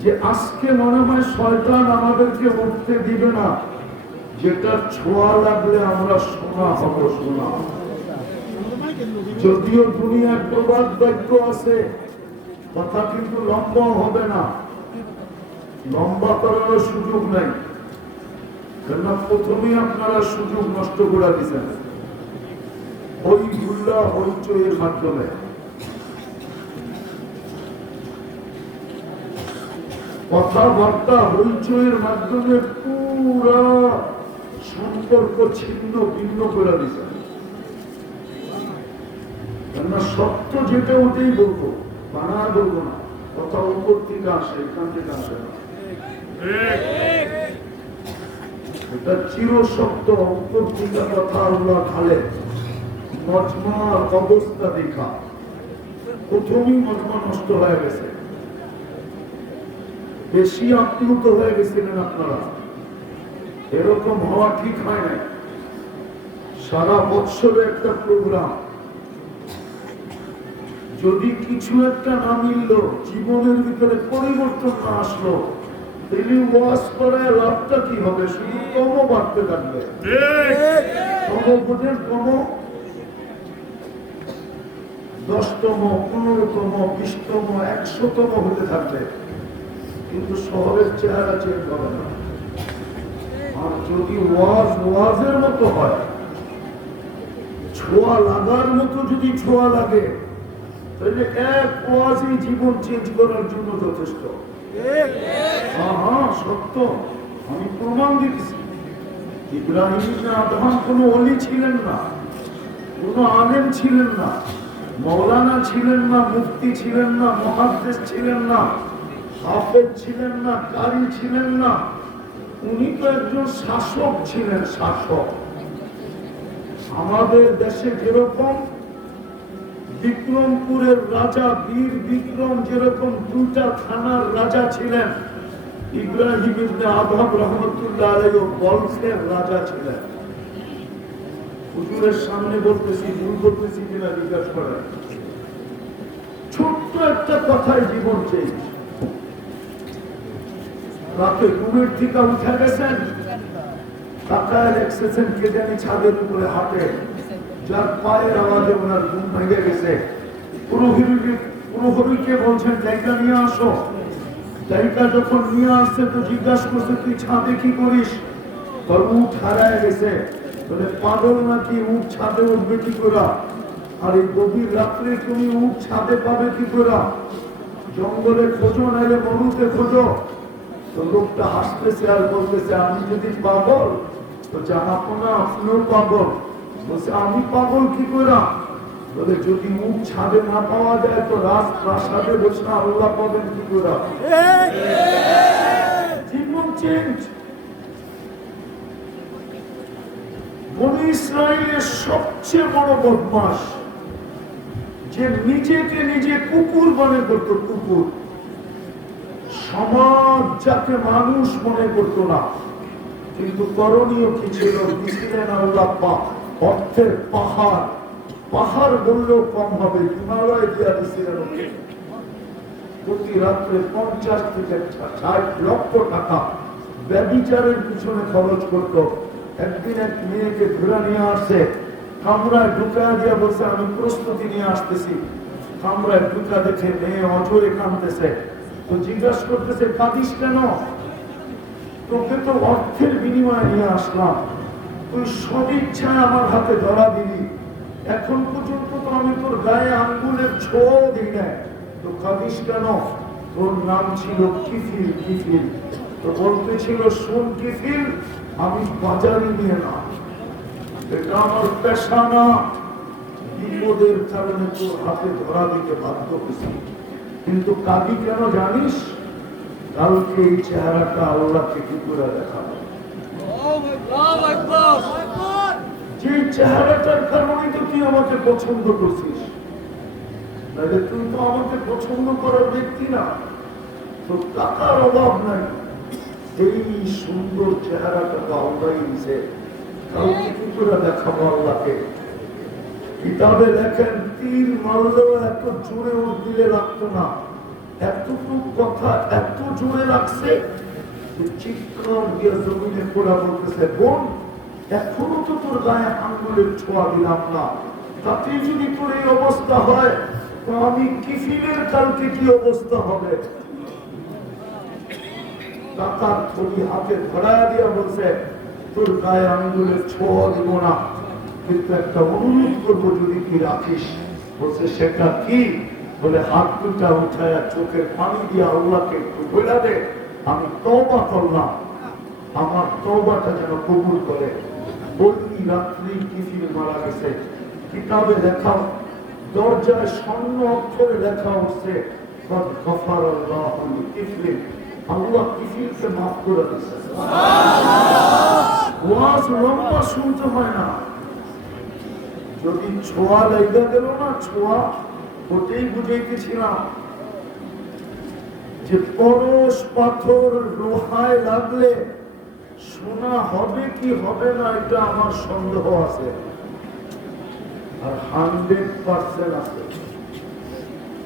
যে আজকে মনে হয় শয়তান আমাদেরকে উঠতে দিবে না, যেটা ছোঁয়া লাগলে আমরা সোনা হব, সোনা। যদিও দুনিয়ার প্রবাদ বাক্য আছে, কথা কিন্তু লম্বা হবে না, লম্বা করার সুযোগ নাই, কেননা প্রথমেই আপনারা সুযোগ নষ্ট করে দিচ্ছেন ওই হুল্লা হইচইয়ের মাধ্যমে। কথাবার্তা হইচইয়ের মাধ্যমে পুরা সম্পর্ক ছিন্ন ভিন্ন করে দিচ্ছেন। কেননা সত্য যেটা ওটাই বলবো, বানা বলবো না। কথা উপর থেকে আসে, এখান থেকে আসে না, এটা চির সত্য। উপর থেকে কথা আল্লাহ খালে মজমার অবস্থা দেখা প্রথমেই মজমা নষ্ট হয়ে গেছে, বেশি আপ্লুত হয়ে গেছিলেন আপনারা। এরকম হওয়া ঠিক হয় না। সারা বৎসরে একটা প্রোগ্রাম, যদি কিছু একটা না মিলল, জীবনের ভিতরে পরিবর্তন না আসলো, তাহলে ওয়াজ করার লাভটা কি হবে? শুধু কম বাড়তে থাকবে, কম বোঝেন, কম 10তম, 15তম, 20তম, 100তম হতে থাকবে, কিন্তু শহরের চেহারা চেঞ্জ হবে না। আর যদি ওয়াজের মতো হয়, ছোঁয়া লাগার মতো যদি ছোঁয়া লাগে, তাহলে এক ওয়াজই জীবন চেঞ্জ করার জন্য যথেষ্ট। হ্যাঁ, সত্য, আমি প্রমাণ দিতেছি। ইব্রাহিম ইবনে আদহাম কোনো ওলি ছিলেন না, কোনো আলেম ছিলেন না, মৌলানা ছিলেন না, মুফতি ছিলেন না, মুহাদ্দিস ছিলেন না, হাফেজ ছিলেন না, কারি ছিলেন না। উনি তো একজন শাসক ছিলেন, শাসক। আমাদের দেশে যেরকম বিক্রমপুরের রাজা বীর বিক্রম যেরকম 2টা থানার রাজা ছিলেন, ইব্রাহিম ইবনে আদহাম রাহমাতুল্লাহ আলাইহি বলখের রাজা ছিলেন। হুজুরের সামনে বলতেছি, ভুল করতেছি কিনা জিজ্ঞাসা করেন। ছোট্ট একটা কথায় জীবন চেঞ্জ। রাতে ঘুমের থেকে উঠে গেছেন, তাকায় দেখছেন কে জানি ছাদের উপরে হাঁটে, যার পায়ের আওয়াজে ওনার ঘুম ভেঙে গেছে। পুরোহিতকে বলছেন জায়গা নিয়ে আসো। জায়গা যখন নিয়ে আসছে তো জিজ্ঞাসা করছে, তুই ছাদে কি করিস? তোর উঠ হারায় গেছে। বলে পাগল নাকি, উঠ ছাদে উঠবে কি করে? আর এই গভীর রাত্রে তুমি উঠ ছাদে পাবে কি করে? জঙ্গলে খোঁজো, নাইলে মরুতে খোঁজো। তো লোকটা হাসতেছে আর বলতেছে, আমি যদি পাগল তো জাহাপনা আপনিও পাগল। বলছে আমি পাগল কি করে? বলে যদি মুখ ছাদে না পাওয়া যায় তো রাজপ্রাসাদে বসে আল্লাহ পাবেন কি করে? জীবন চেঞ্জ। বনি ইসরাইলের সবচেয়ে বড় বদমাস যে নিজেকে নিজে কুকুর মনে করত, কুকুর। সমাজ যাকে মানুষ মনে করতো না, কিন্তু করণীয় কি ছিল? দিছিলেন আল্লাহ পাক অর্থের পাহাড়। পাহাড় বললেও কম হবে, হিমালয় দিয়া দিছিলেন। প্রতি রাত্রে 50 থেকে 60 লক্ষ টাকা ব্যভিচারের পিছনে খরচ করত। একদিন এক মেয়েকে ঘুরে নিয়ে আসছে, কামরায় ঢুকা দিয়া বলছে আমি প্রস্তুতি নিয়ে আসতেছি। কামরায় ঢুকা দেখে মেয়ে অজরে কাঁদতেছে। তো জিজ্ঞাসা করতেছে, কাঁদিস কেন? তোকে তো অর্থের বিনিময়ে নিয়ে আসলাম, তুই সদিচ্ছায় আমার হাতে ধরা দিলি, এখন পর্যন্ত তো আমি তোর গায়ে আঙ্গুলের ছোঁয়াও দিই না, তো কাঁদিস কেন? তোর নাম ছিল কিফিল। কিফিল তো বলতে ছিল, শোন কিফিল, আমি বাজারে নিয়ে না, এটা আমার পেশা না, বিপদের কারণে তোর হাতে ধরা দিতে বাধ্য হয়েছি। কিন্তু কাঁদি কেন জানিস? কালকে এই চেহারাটা আল্লাহকে কি করে দেখাবো। যে চেহারাটার কারণে তো তুই আমাকে পছন্দ করছিস, তাহলে তুই তো আমাকে পছন্দ করার ব্যক্তি না, তোর টাকার অভাব নাই। এই সুন্দর চেহারাটা তো আল্লাহ দিছে, কালকে কি করে দেখাবো আল্লাহকে? কিতাবে দেখেন, তীর মারলেও এত জোরে ওর দিলে লাগতো না, এতটুকু কথা এত জোরে রাখছে যে চিৎকার দিয়ে জমিনে পড়া বলতেছে, বোন এখনো তো তোর গায়ে আঙ্গুলের ছোঁয়া দিলাম না, তাতে যদি তোর এই অবস্থা হয় তো আমি কিফিলের কালকে কি অবস্থা হবে। টাকার ছবি হাতে ধরায় দিয়া বলছে, তোর গায়ে আঙ্গুলের ছোঁয়া দিব না, কিন্তু একটা অনুরোধ করবো যদি কি রাখিস। বলছে সেটা কি? বলে হাত দুটা উঠায় চোখের পানি দিয়া আল্লাহকে একটু বলে দে, আমি তওবা করলাম, আমার তওবাটা যেন কবুল করে। ওই রাত্রি কিফিল মারা গেছে। কিতাবে লেখা, দরজায় স্বর্ণ অক্ষরে লেখা হচ্ছে, আল্লাহ কিফিলকে মাফ করে দিচ্ছে। ওয়াজ লম্বা শুনতে হয় না, যদি ছোঁয়া লেগে গেল না, ছোঁয়া ওটাই বুঝাইতেছিলাম যে পরশ পাথর লোহায় লাগলে সোনা হবে কি হবে না এটা আমার সন্দেহ আছে, আর 100% আছে।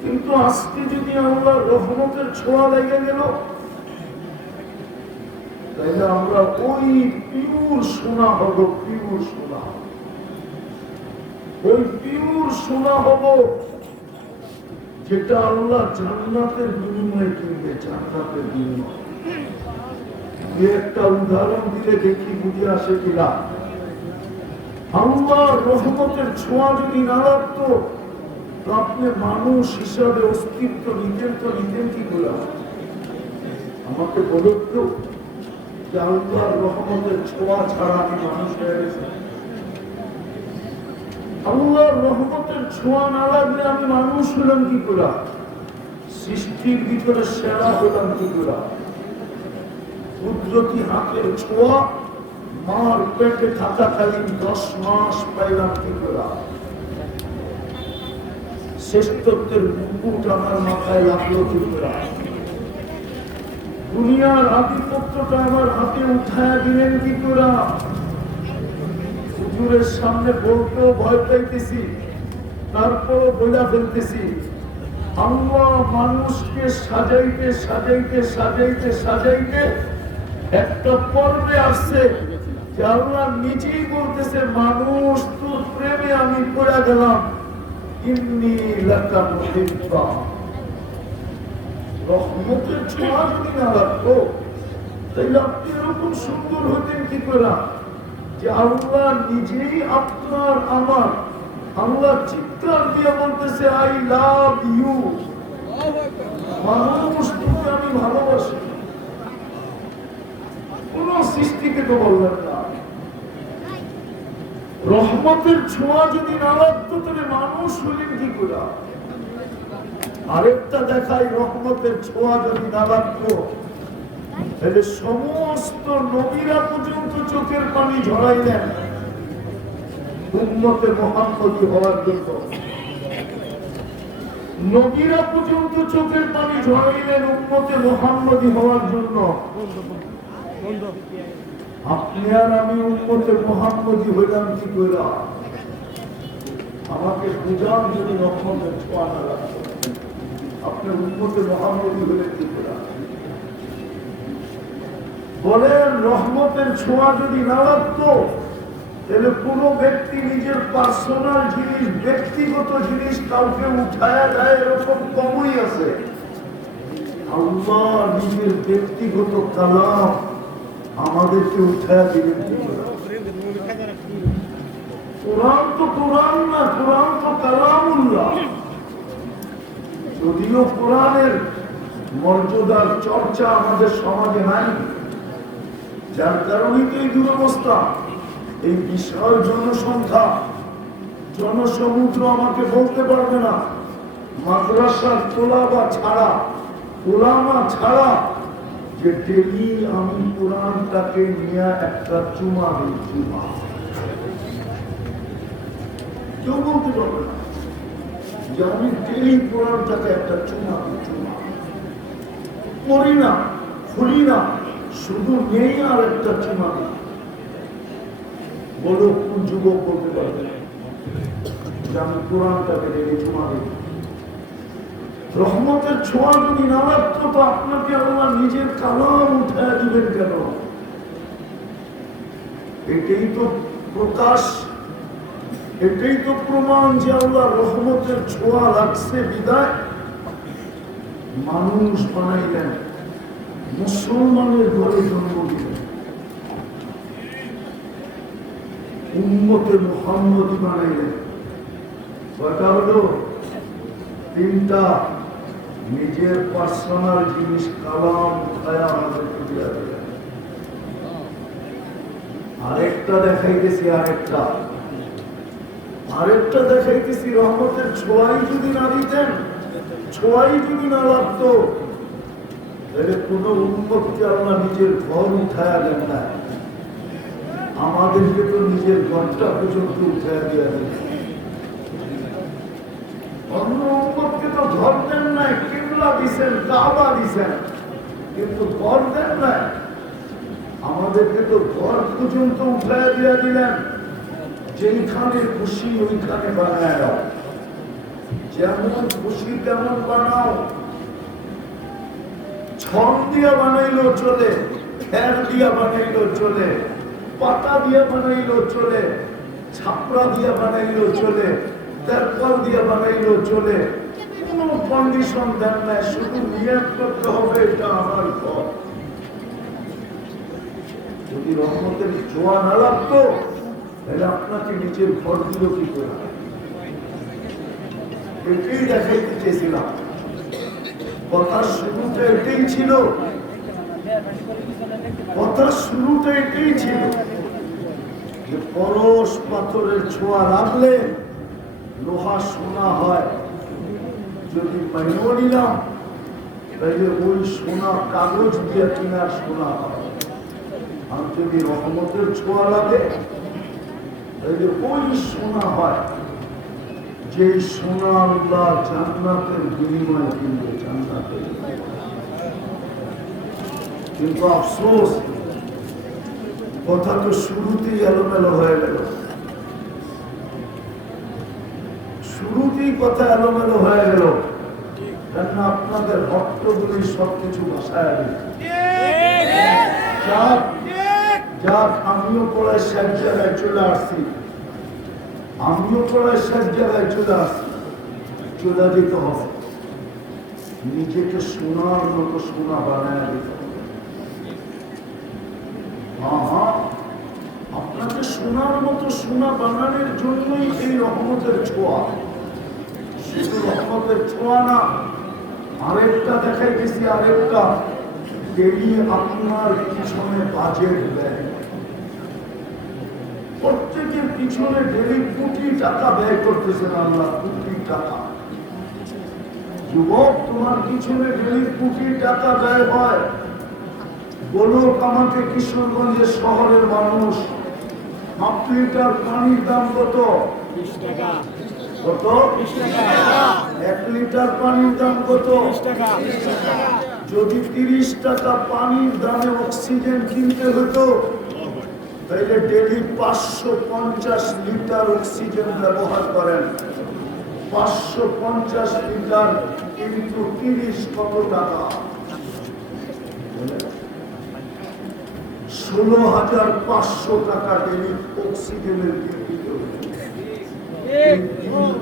কিন্তু আজকে যদি আমরা রহমতের ছোঁয়া লেগে গেল, তাইলে আমরা ওই পিওর সোনা হব, পিওর সোনা, ওই পিওর সোনা হব যেটা আল্লাহ জান্নাতের বিনিময়ে কিনবে, জান্নাতের বিনিময়ে। একটা উদাহরণ দিলে দেখি বুঝে আসে কিনা। আল্লাহর রহমতের ছোঁয়া যদি না লাগতো তো আপনি মানুষ হিসাবে অস্তিত্ব নিতেন, তো নিতেন কি করে? আমাকে বলুন তো, যে আল্লাহর রহমতের ছোঁয়া ছাড়া আমি মানুষ হয়ে গেছি। আল্লাহর রহমতের ছোঁয়া না লাগলে আমি মানুষ হলাম কি করে? সৃষ্টির ভিতরে সেরা হলাম কি করে? কুদরতি হাতের ছোঁয়া মার পেটে থাকাকালীন 10 মাস পাইলাম কি করে? শ্রেষ্ঠত্বের মুকুট আমার মাথায় লাগলো কি করে? দুনিয়ার আধিপত্যটা আমার হাতে উঠায় দিলেন কি করে? হুজুরের সামনে বলতেও ভয় পাইতেছি, তারপরও বইলা ফেলতেছি। আল্লাহ মানুষকে সাজাইতে সাজাইতে সাজাইতে সাজাইতে একটা পর্বে আসছে যে আল্লাহ নিজেই বলতেছে, মানুষ তোর প্রেমে আমি পড়ে গেলাম, ইন্নী লাকা মুহিব্বা। রহমতের ছোঁয়া যদি না লাগতো তাইলে আপনি এরকম সুন্দর হতেন কি করে যে আল্লাহ নিজেই আপনার আমার, আল্লাহ চিৎকার দিয়ে বলতেছে, আই লাভ ইউ, মানুষ তোকে আমি ভালোবাসি। কোন সৃষ্টিকে তো বললেন না। রহমতের ছোঁয়া যদি না লাগতো তাহলে মানুষ হলেন কি করে? আরেকটা দেখাই, রহমতের ছোঁয়া যদি না লাগতো তাহলে সমস্ত নবীরা পর্যন্ত চোখের পানি ঝরাইলেন উম্মতে মুহাম্মদী হওয়ার জন্য। নবীরা পর্যন্ত চোখের পানি ঝরাইলেন উম্মতে মুহাম্মদী হওয়ার জন্য। আপনি আর আমি উম্মতে মুহাম্মদী হইলাম কি করে? আমাকে বুঝান, যদি রহমতের ছোঁয়া না লাগতো আপনি উম্মতে মুহাম্মদী হলেন কি করে? বলেন, রহমতের ছোঁয়া যদি না লাগতো তাহলে কোন ব্যক্তি নিজের পার্সোনাল জিনিস, ব্যক্তিগত জিনিস কাউকে উঠায় দেয় এরকম কমই আছে। আল্লাহ নিজের ব্যক্তিগত কালাম আমাদেরকে উঠায় দিবেন কি করে? কোরআন তো কোরআন না, কোরআন তো কালামুল্লাহ। যদিও কোরআনের মর্যাদার চর্চা আমাদের সমাজে নাই, যার কারণেই তো এই দুরবস্থা। এই বিশাল জনসংখ্যা, জনসমুদ্র আমাকে বলতে পারবে না মাদ্রাসার তোলাবা ছাড়া, ওলামা ছাড়া যে ডেলি আমি কোরআনটাকে নিয়ে একটা চুমা দিই, চুমা কেউ বলতে পারবে না যে আমি ডেলি কোরআনটাকে একটা চুমা দিই, চুমা করি না, খুলি না, শুধু নেই আর একটা চুমা দিই। বলো কোন যুবক বলতে পারবে যে আমি কোরআনটাকে ডেলি চুমা দিই? রহমতের ছোঁয়া যদি না লাগতো তো আপনাকে আল্লাহ নিজের কালাম উঠায় দিবেন কেন? এটাই তো প্রকাশ, এটাই তো প্রমাণ যে আল্লাহ রহমতের ছোঁয়া লাগছে বিদায় মানুষ বানাইলেন, মুসলমানের ঘরে জন্ম দিলেন, উম্মতে মুহাম্মদী বানাইলেন। কয়টা হলো? তিনটা। নিজের পার্সোনাল জিনিস কালাম উঠায় আমাদেরকে দিয়া দিলেন। আরেকটা দেখাইতেছি, আরেকটা দেখাইতেছি, রহমতের ছোঁয়াই যদি না দিতেন, ছোঁয়াই যদি না লাগতো, তাহলে কোন উম্মতকে আল্লাহ নিজের ঘর উঠায়া দেন না। আমাদেরকে তো নিজের ঘরটা পর্যন্ত উঠায়া দেওয়া দেন। অন্য উম্মতকে তো ঘর দেন নাই, কিবলা দিছেন, কাবা দিছেন, কিন্তু ঘর দেন নাই। আমাদেরকে তো ঘর পর্যন্ত উঠায়া দেওয়া দিলেন। যেখানে খুশি ওইখানে বানায় দাও, যেমন খুশি তেমন বানাও। ছন দিয়া বানাইলো চলে, ফের দিয়া বানাইলো চলে, পাতা দিয়া বানাইলো চলে, ছাপড়া দিয়া বানাইলো চলে, তেরপল দিয়া বানাইলো চলে। কোন কন্ডিশন দেন নাই, শুধু নিয়ত করতে হবে এটা আমার ঘর। যদি রহমতের ছোঁয়া না লাগতো তাহলে আপনাকে নিজের ঘর দিল কি করে? এটাই দেখাইতে চেয়েছিলাম। কথার শুরুটা এটাই ছিল, কথার শুরুটা এটাই ছিল যে পরশ পাথরের ছোঁয়া লাগলে লোহা সোনা হয়। যদি মাইনেও নিলাম তাহলে ওই সোনা কাগজ দিয়ে কিনার সোনা হয়। আর যদি রহমতের ছোঁয়া লাগে তাহলে ওই সোনা হয় যে সোনা আল্লাহ জান্নাতের বিনিময়ে কিনবে, জান্নাতের। কিন্তু আফসোস, কথা তো শুরুতেই এলোমেলো হয়ে গেল, শুরুতেই কথা এলোমেলো হয়ে গেল। কেন আপনাদের ভক্তগুলি সবকিছু ভাষায় যাক, আমিও পড়ায় শেষ জায়গায় চলে আসছি, আমিও পড়ায় শেষ জায়গায় চলে আসছি। চলে দিতে হবে, নিজেকে সোনার মতো সোনা বানায় দিতে হবে। আপনাকে সোনার মতো সোনা বানানোর জন্যই এই রহমতের ছোঁয়া। শুধু রহমতের ছোঁয়া না, আরেকটা দেখাইতেছি, আরেকটা ডেলি আপনার পিছনে বাজেট দেয়। প্রত্যেকের পিছনে ডেলি কোটি টাকা ব্যয় করতেছেন আল্লাহ, কোটি টাকা। যুবক, তোমার পিছনে ডেলি কোটি টাকা ব্যয় হয়। বলুক আমাকে, কিশোরগঞ্জের শহরের মানুষ, 1 লিটার পানির দাম কত? 20 টাকা। কত? 20 টাকা। 1 লিটার পানির দাম কত? 20 টাকা। যদি 30 টাকা পানির দামে অক্সিজেন কিনতে হতো তাহলে ডেলি 550 লিটার অক্সিজেন ব্যবহার করেন। 550 লিটার কিন্তু 30 কত টাকা? 16,500 টাকা ডেলি অক্সিজেনের বিল দিতে হবে।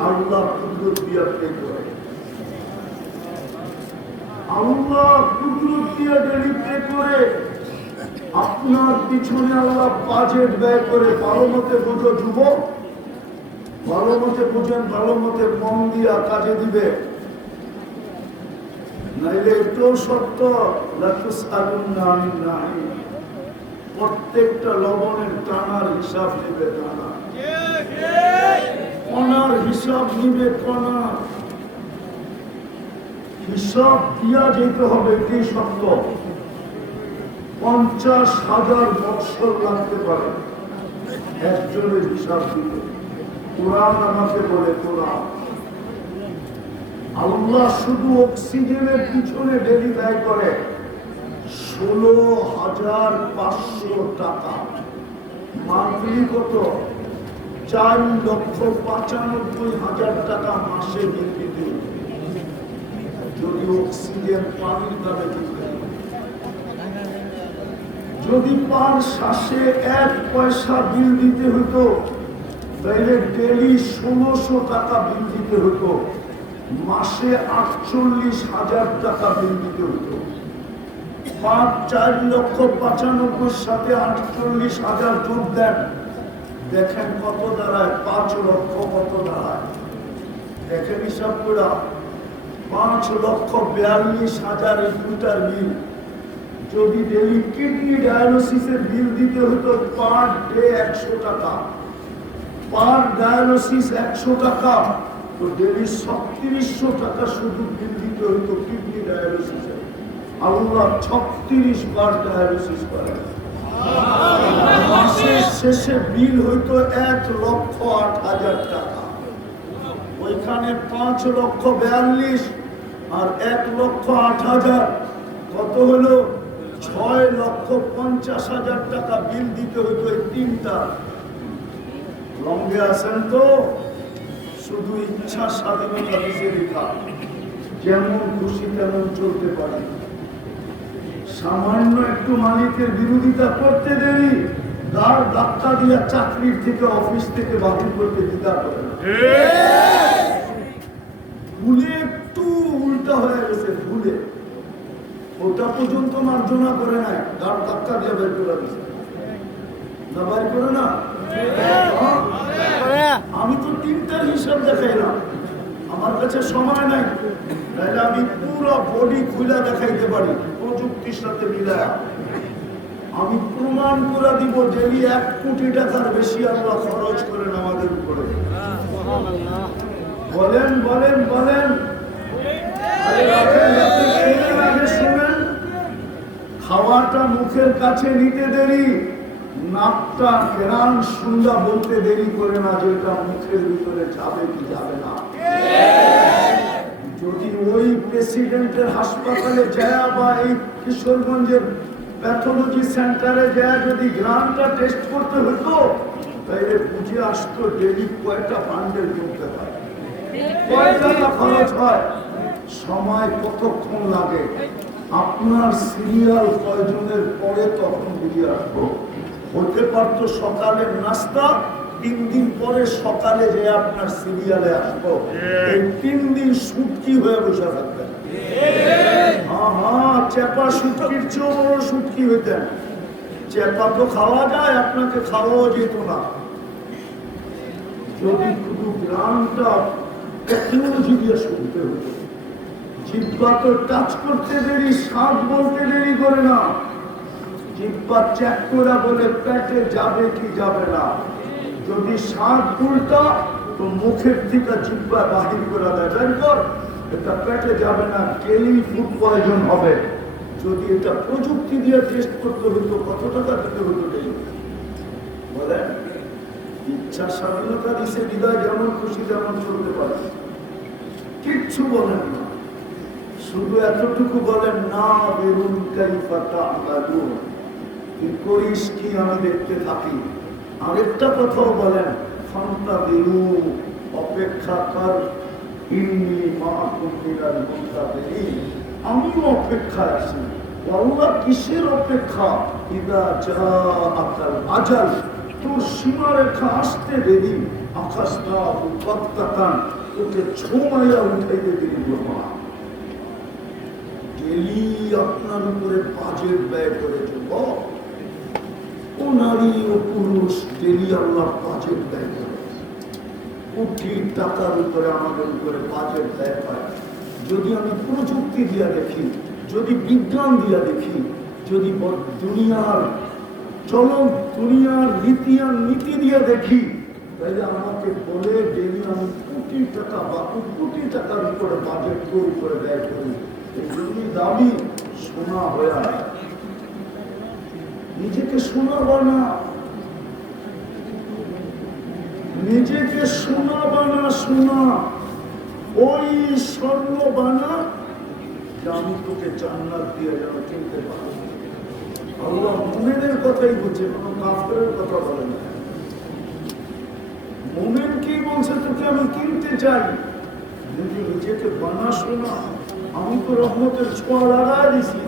আল্লাহ কুদরত দিয়া পে করে, আল্লাহ কুদরত দিয়া ডেলি পে করে। আপনার পিছনে আল্লাহ বাজেট ব্যয় করে। ভালো মতে বুঝো যুবক, ভালো মতে বুঝেন, ভালো মতে মন দিয়া কাজে দিবে, নাইলে এটাও সত্য। প্রত্যেকটা লবণের টানার হিসাব নেবে, টানা কণার হিসাব নিবে, কণা হিসাব দিয়া যেতে হবে। কি সত্য? 50,000 বৎসর লাগতে পারে একজনের হিসাব দিতে। কোরআন আমাকে বলে, কোরআন আল্লাহ শুধু অক্সিজেনের পিছনে ডেলি ব্যয় করে 16,500 টাকা। মান্থলি কত? 4,95,000 টাকা মাসে বিল দিতে। যদি অক্সিজেন পানির দামে কিনতে হয়। যদি পার শ্বাসে 1 পয়সা বিল দিতে হতো তাহলে ডেলি 1600 টাকা বিল দিতে হতো, মাসে 48,000 টাকা বিল দিতে হতো। 4,95,000 সাথে 48,000 যোগ দেন, দেখেন কত দাঁড়ায়। 5 লক্ষ কত দাঁড়ায় দেখেন হিসাব করে। 5,42,000 লিটার বিল। যদি ডেলি কিডনি ডায়ালিসিসের বিল দিতে হতো পার ডে 100 টাকা, পার ডায়ালিসিস 100 টাকা, তো ডেলি 3600 টাকা শুধু বিল দিতে হতো কিডনি ডায়ালিসিসে। আল্লাহ 36 বার ডায়ালিসিস করে। মাসের শেষে বিল হইতো 1,08,000 টাকা। ওইখানে 5,42,000 আর 1,08,000 কত হলো? 6,50,000 টাকা বিল দিতে হতো এই তিনটা। লঙ্গে আছেন তো? শুধু ইচ্ছা স্বাধীনতা দিতে লেখা, যেমন খুশি তেমন চলতে পারে। সামান্য একটু মালিকের বিরোধিতা করতে দেরি, তার ধাক্কা দিয়া চাকরির থেকে অফিস থেকে বাতিল করতে দ্বিধা করে না। ভুলে একটু উল্টা হয়ে গেছে, ভুলে ওটা পর্যন্ত মার্জনা করে নাই, তার ধাক্কা দিয়ে বের করে দিচ্ছে না, বের করে না। আমি তো 3টার হিসাব দেখাইলাম, আমার কাছে সময় নাই, তাহলে আমি পুরো বডি খুলে দেখাইতে পারি প্রযুক্তির সাথে মিলায়। আমি প্রমাণ করে দিব ডেলি 1 কোটি টাকার বেশি আল্লাহ খরচ করেন আমাদের উপরে। বলেন বলেন বলেন, শুনেন। খাওয়াটা মুখের কাছে নিতে দেরি, নাকটা ঘেরান সুন্দর বলতে দেরি করে না, যেটা মুখের ভিতরে যাবে কি যাবে না। যদি ওই প্রেসিডেন্টের হাসপাতালে যায় বা এই কিশোরগঞ্জের প্যাথোলজি সেন্টারে যায় যদি গ্রামটা টেস্ট করতে হতো, তাইলে বুঝে আসতো ডেলি কয়টা বান্ডেল কিনতে হয়, কয় টাকা খরচ হয়, সময় কতক্ষণ লাগে, আপনার সিরিয়াল কয়জনের পরে তখন বুঝে আসবো। হতে পারতো সকালের নাস্তা 3 দিন পরে সকালে যে আপনার সিরিয়ালে আসবো, এই 3 দিন সুটকি হয়ে বসে থাকতেন। চেপা সুটকির চেয়েও বড় সুটকি হইতেন। চেপা তো খাওয়া যায়, আপনাকে খাওয়াও যেত না। যদি শুধু গ্রামটা টেকনোলজি দিয়ে শুনতে হতো। জিহ্বা তো টাচ করতে দেরি, স্বাদ বলতে দেরি করে না। জিহ্বা চেক করে বলে পেটে যাবে কি যাবে না। যদি স্বাদ উল্টা তো মুখের থেকে জিহ্বা বাহির করে দেয়, বের কর, এটা পেটে যাবে না, গেলেই ফুড পয়জন হবে। যদি এটা প্রযুক্তি দিয়ে টেস্ট করতে হতো, কত টাকা দিতে হতো? বলেন, ইচ্ছা স্বাধীনতা দিছে বিদায়, যেমন খুশি তেমন চলতে পারে, কিচ্ছু বলেন না। শুধু এতটুকু বলেন, না বেরুন কাইফা তা'মালুন, তুই করিস কি আমি দেখতে থাকি। আরেকটা কথাও বলেন, ফান্তাবিরু, অপেক্ষা কর, ইন্নী মাআকুম মিনাল মুনতাবিরিন, আমিও অপেক্ষায় আছি। আল্লাহ কিসের অপেক্ষা? ইদা জাআকাল আজাল, তোর সীমারেখা আসতে দেরি, আকাশনাহু বাগতাতান, তোকে ছোঁয়া উঠাইতে দেরি করবা। ডেলি আপনার উপরে বাজেট ব্যয় করে দেব, ও নারী ও পুরুষ ডেলি আল্লাহ বাজেট ব্যয় করে, কোটি টাকার উপরে আমাদের উপরে বাজেট ব্যয় হয়। যদি আমি প্রযুক্তি দিয়া দেখি, যদি বিজ্ঞান দিয়া দেখি, যদি দুনিয়ার চলন, দুনিয়ার নীতি দিয়ে দেখি, তাইলে আমাকে বলে ডেলি আমি কোটি টাকা বা কোটি টাকার উপরে বাজেট করে ব্যয় করি। এই জন্যই দাবি সোনা হয়ে আসে। নিজেকে সোনা বানা, নিজেকে সোনা বানা, সোনা ওই স্বর্ণ বানা, যে আমি তোকে জান্নাত দিয়ে যেন কিনতে পারবো। আল্লাহ মুমিনের কথাই বলছে, কোনো কাফেরের কথা বলে না। মুমিন কি বলছে? তোকে আমি কিনতে চাই, যদি নিজেকে বানা সোনা। আমি তো রহমতের ছোঁয়া লাগাই দিছি,